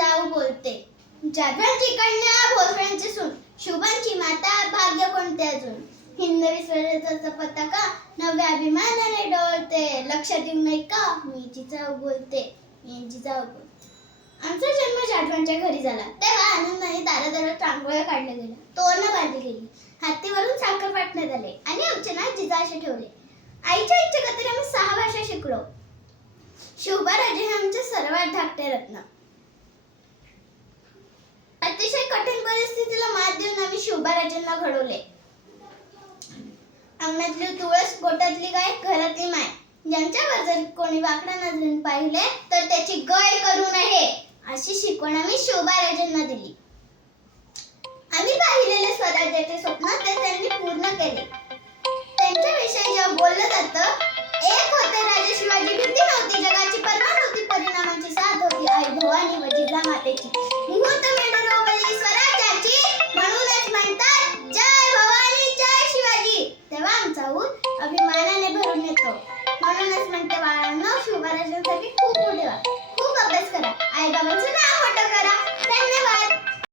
जाऊ बोलते, जाधवांची कन्या भोसल्यांची सून, शुभांची माता भाग्य कोणते अजून. हिंदवी स्वराज्याचा पताका नव्या अभिमानाने डोळते, लक्षात येऊ नये का मी जिजाऊ बोलते, मी जिजाऊ बोलते. आमचा जन्म जाधवांच्या घरी झाला तेव्हा आनंदाने दारादारात रांगोळ्या काढल्या गेल्या, तोरणं बांधली गेली, हत्तीवरून साखर वाटण्यात आले आणि आमचे नाव जिजा असे ठेवले. आईच्या इच्छेखातीर आम्ही 6 भाषा शिकलो. शिवबाराजे हे आमचे सर्वात धाकटे रत्न. अतिशय कठीण परिस्थितीला मात देऊन आम्ही शिवबाराजेंना घडवले. अंगणातली तुळस, गोठातली गाय, घरातली माय, ज्यांच्यावर जर कोणी वाकड्या नजरेने पाहिले तर त्याची गय करू नये अशी शिकवण आम्ही शिवबाराजेंना दिली. आम्ही पाहिलेले स्वराज्याचे स्वप्न ते त्यांनी पूर्ण केले.